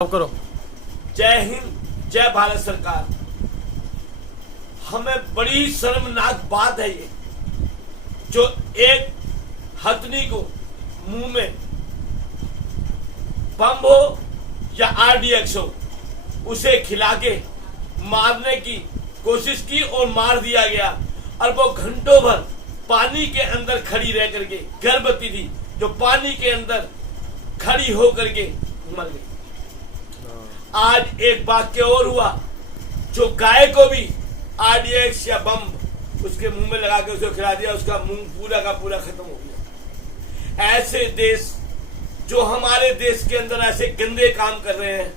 करो। जय हिंद, जय भारत सरकार। हमें बड़ी शर्मनाक बात है ये, जो एक हथनी को मुंह में बम हो या आरडीएक्स हो, उसे खिला के मारने की कोशिश की और मार दिया गया। और वो घंटों भर पानी के अंदर खड़ी रह करके, गर्भवती थी जो पानी के अंदर खड़ी होकर के मर गई। आज एक वाक्य और हुआ, जो गाय को भी आरडीएक्स या बम उसके मुंह में लगा के उसे खिला दिया, उसका मुंह पूरा का पूरा खत्म हो गया। ऐसे देश जो हमारे देश के अंदर ऐसे गंदे काम कर रहे हैं,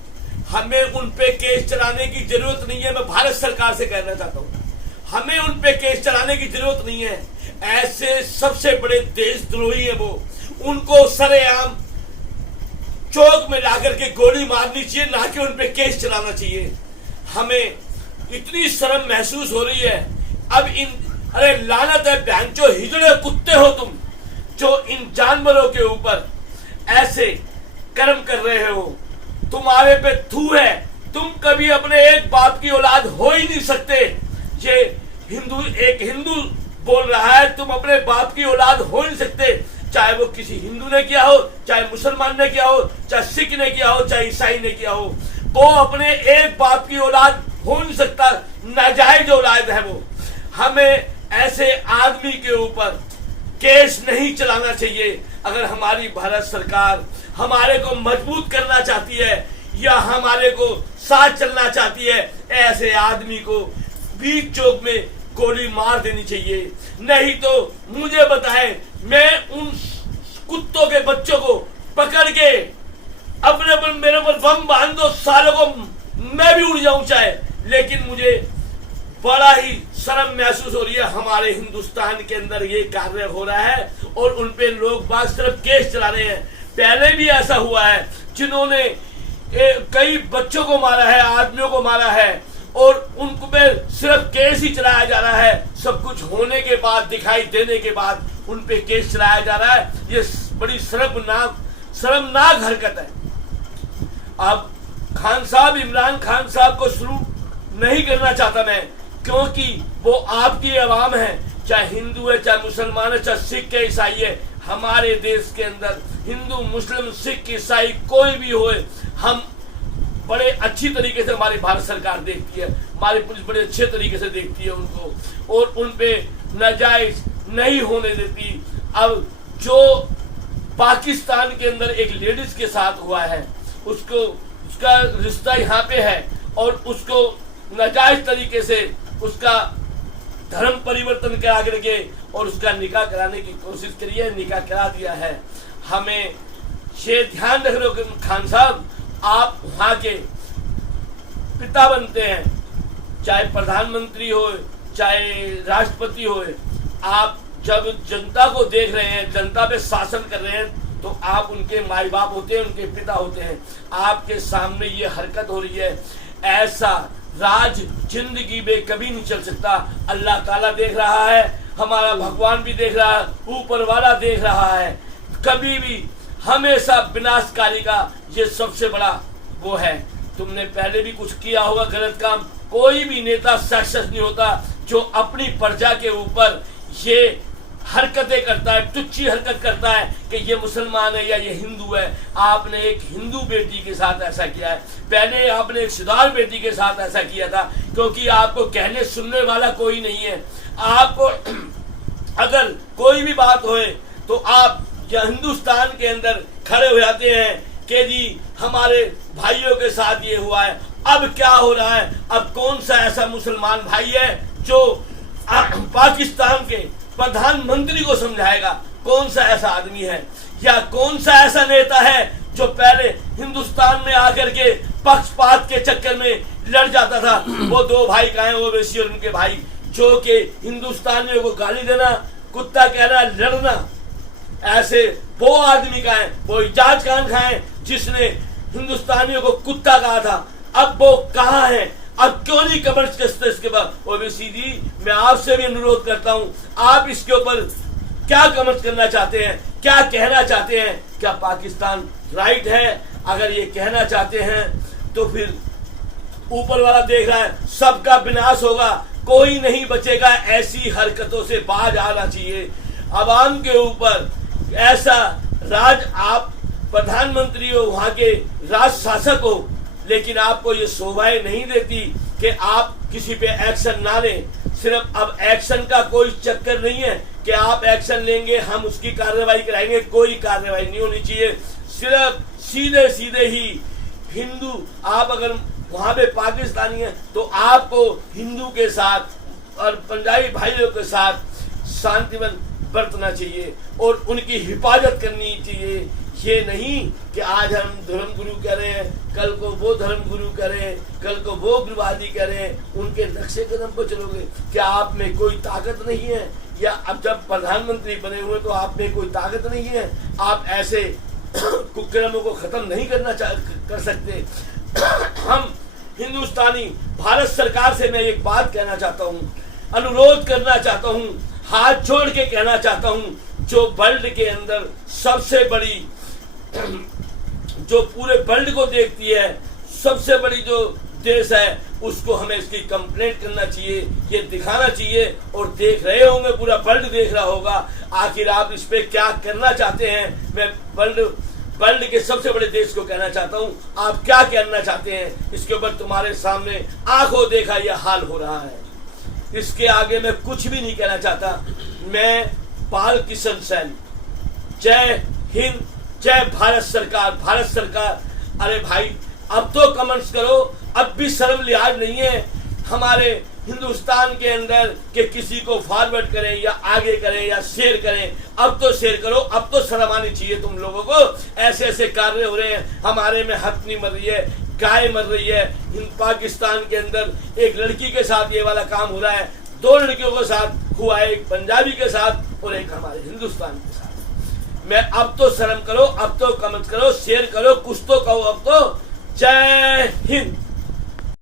हमें उन पे केस चलाने की जरूरत नहीं है। मैं भारत सरकार से कहना चाहता हूँ, हमें उन पे केस चलाने की जरूरत नहीं है। ऐसे सबसे बड़े देशद्रोही है वो, उनको सरेआम चौक में लाकर के गोली मारनी चाहिए, ना कि उन पे केस चलाना चाहिए। हमें इतनी शर्म महसूस हो रही है। अब अरे लानत है बहनचो, हिजड़े कुत्ते हो तुम, जो इन जानवरों के ऊपर ऐसे कर्म कर रहे हो। तुम्हारे पे थू है, तुम कभी अपने एक बाप की औलाद हो ही नहीं सकते। ये एक हिंदू बोल रहा है, तुम अपने बाप की औलाद हो नहीं सकते। चाहे वो किसी हिंदू ने किया हो, चाहे मुसलमान ने किया हो, चाहे सिख ने किया हो, चाहे ईसाई ने किया हो, वो अपने एक बाप की औलाद हो नहीं सकता। नाजायज औलाद है वो। हमें ऐसे आदमी के ऊपर केस नहीं चलाना चाहिए। अगर हमारी भारत सरकार हमारे को मजबूत करना चाहती है या हमारे को साथ चलना चाहती है, ऐसे आदमी को बीच चौक में गोली मार देनी चाहिए। नहीं तो मुझे बताएं, मैं उन कुत्तों के बच्चों को पकड़ के अपने पर मेरे पर बम बांध दो, सालों को मैं भी उड़ जाऊं चाहे, लेकिन मुझे बड़ा ही शर्म महसूस हो रही है। हमारे हिंदुस्तान के अंदर ये कार्य हो रहा है और उन पे लोग बात सिर्फ केस चला रहे हैं। पहले भी ऐसा हुआ है, जिन्होंने कई बच्चों को मारा है, आदमियों को मारा है, और उनको पे सिर्फ केस ही चलाया जा रहा है। सब कुछ होने के बाद, दिखाई देने के बाद उन पे केस चलाया जा रहा है। ये बड़ी शर्मनाक हरकत है। अब खान साहब, इमरान खान साहब को शुरू नहीं करना चाहता मैं, क्योंकि वो आपकी आवाम है, चाहे हिंदू है, चाहे मुसलमान है, चाहे सिख है, ईसाई है। हमारे देश के अंदर हिंदू, मुस्लिम, सिख, ईसाई कोई भी हो, हम बड़े अच्छी तरीके से हमारी भारत सरकार देखती है, हमारी पुलिस बड़े अच्छे तरीके से देखती है उनको, और उन पे नाजायज नहीं होने देती। अब जो पाकिस्तान के अंदर एक लेडीज के साथ हुआ है, उसका रिश्ता यहाँ पे है, और उसको नाजायज तरीके से उसका धर्म परिवर्तन करा करके और उसका निकाह कराने की कोशिश करी है, निकाह करा दिया है। हमें ये ध्यान रख रहे हो खान साहब, आप वहां के पिता बनते हैं, चाहे प्रधानमंत्री हो, चाहे राष्ट्रपति हो। आप जब जनता को देख रहे हैं, जनता पे शासन कर रहे हैं, तो आप उनके माई बाप होते हैं, उनके पिता होते हैं। आपके सामने ये हरकत हो रही है, ऐसा राज जिंदगी में कभी नहीं चल सकता। अल्लाह ताला देख रहा है, हमारा भगवान भी देख रहा है, ऊपर वाला देख रहा है। कभी भी हमेशा विनाशकारी का ये सबसे बड़ा वो है। तुमने पहले भी कुछ किया होगा गलत काम, कोई भी नेता सक्सेस नहीं होता जो अपनी प्रजा के ऊपर ये हरकतें करता है, टुच्ची हरकत करता है कि ये मुसलमान है या ये हिंदू है। आपने एक हिंदू बेटी के साथ ऐसा किया है, पहले आपने एक सिदार बेटी के साथ ऐसा किया था, क्योंकि आपको कहने सुनने वाला कोई नहीं है। आपको अगर कोई भी बात होए तो आप हिंदुस्तान के अंदर खड़े हो जाते हैं कि जी हमारे भाइयों के साथ ये हुआ है। अब क्या हो रहा है, अब कौन सा ऐसा मुसलमान भाई है जो पाकिस्तान के प्रधानमंत्री को समझाएगा? कौन सा ऐसा आदमी है, या कौन सा ऐसा नेता है जो पहले हिंदुस्तान में आकर के पक्षपात के चक्कर में लड़ जाता था? वो दो भाई कहा है, ओवैसी और उनके भाई, जो कि हिंदुस्तानियों को गाली देना, कुत्ता कहना, लड़ना, ऐसे वो आदमी का है। वो इजाज खान खाए जिसने हिंदुस्तानियों को कुत्ता कहा था, अब वो कहाँ है? अब क्यों नहीं कमर कसते इसके बाद? ओवैसी जी, मैं आपसे भी अनुरोध करता हूँ, आप इसके ऊपर क्या कमेंट करना चाहते हैं, क्या कहना चाहते हैं? क्या पाकिस्तान राइट है? अगर ये कहना चाहते हैं तो फिर ऊपर वाला देख रहा है, सबका विनाश होगा, कोई नहीं बचेगा। ऐसी हरकतों से बाज आना चाहिए। आवाम के ऊपर ऐसा राज, आप प्रधानमंत्री हो, वहां के राज शासक हो, लेकिन आपको ये शोभाएं नहीं देती कि आप किसी पे एक्शन ना लें। सिर्फ अब एक्शन का कोई चक्कर नहीं है कि आप एक्शन लेंगे हम उसकी कार्रवाई कराएंगे, कोई कार्रवाई नहीं होनी चाहिए। सिर्फ सीधे सीधे ही हिंदू, आप अगर वहां पे पाकिस्तानी है तो आपको हिंदू के साथ और पंजाबी भाइयों के साथ शांतिवन बरतना चाहिए और उनकी हिफाजत करनी चाहिए। ये नहीं कि आज हम धर्म गुरु कह रहे हैं, कल को वो धर्म गुरु करें, कल को वो गुरुवादी करें, उनके नक्शे कदम पर चलोगे। क्या आप में कोई ताकत नहीं है? या अब जब प्रधानमंत्री बने हुए तो आप में कोई ताकत नहीं है? आप ऐसे कुकर्मों को खत्म नहीं कर सकते। हम हिंदुस्तानी, भारत सरकार से मैं एक बात कहना चाहता हूँ, अनुरोध करना चाहता हूँ, हाथ जोड़ के कहना चाहता हूँ, जो वर्ल्ड के अंदर सबसे बड़ी, जो पूरे वर्ल्ड को देखती है, सबसे बड़ी जो देश है, उसको हमें इसकी कंप्लेंट करना चाहिए, ये दिखाना चाहिए। और देख रहे होंगे, पूरा वर्ल्ड देख रहा होगा, आखिर आप इस पे क्या करना चाहते हैं। मैं वर्ल्ड के सबसे बड़े देश को कहना चाहता हूँ, आप क्या करना चाहते हैं, इसके ऊपर तुम्हारे सामने आंखों देखा यह हाल हो रहा है। इसके आगे मैं कुछ भी नहीं कहना चाहता। मैं पाल किशन सैन, जय हिंद, जय भारत सरकार। भारत सरकार, अरे भाई अब तो कमेंट्स करो, अब भी शर्म लिहाज नहीं है हमारे हिंदुस्तान के अंदर कि किसी को फॉरवर्ड करें या आगे करें या शेयर करें। अब तो शेयर करो, अब तो शर्म आनी चाहिए तुम लोगों को। ऐसे ऐसे कार्य हो रहे हैं, हमारे में हत्नी मर रही है, गाय मर रही है। पाकिस्तान के अंदर एक लड़की के साथ ये वाला काम हो रहा है, 2 लड़कियों के साथ हुआ, एक पंजाबी के साथ और एक हमारे हिंदुस्तान के साथ। मैं अब तो शर्म करो, अब तो कमेंट करो, शेयर करो, कुछ तो कहो अब तो। जय हिंद।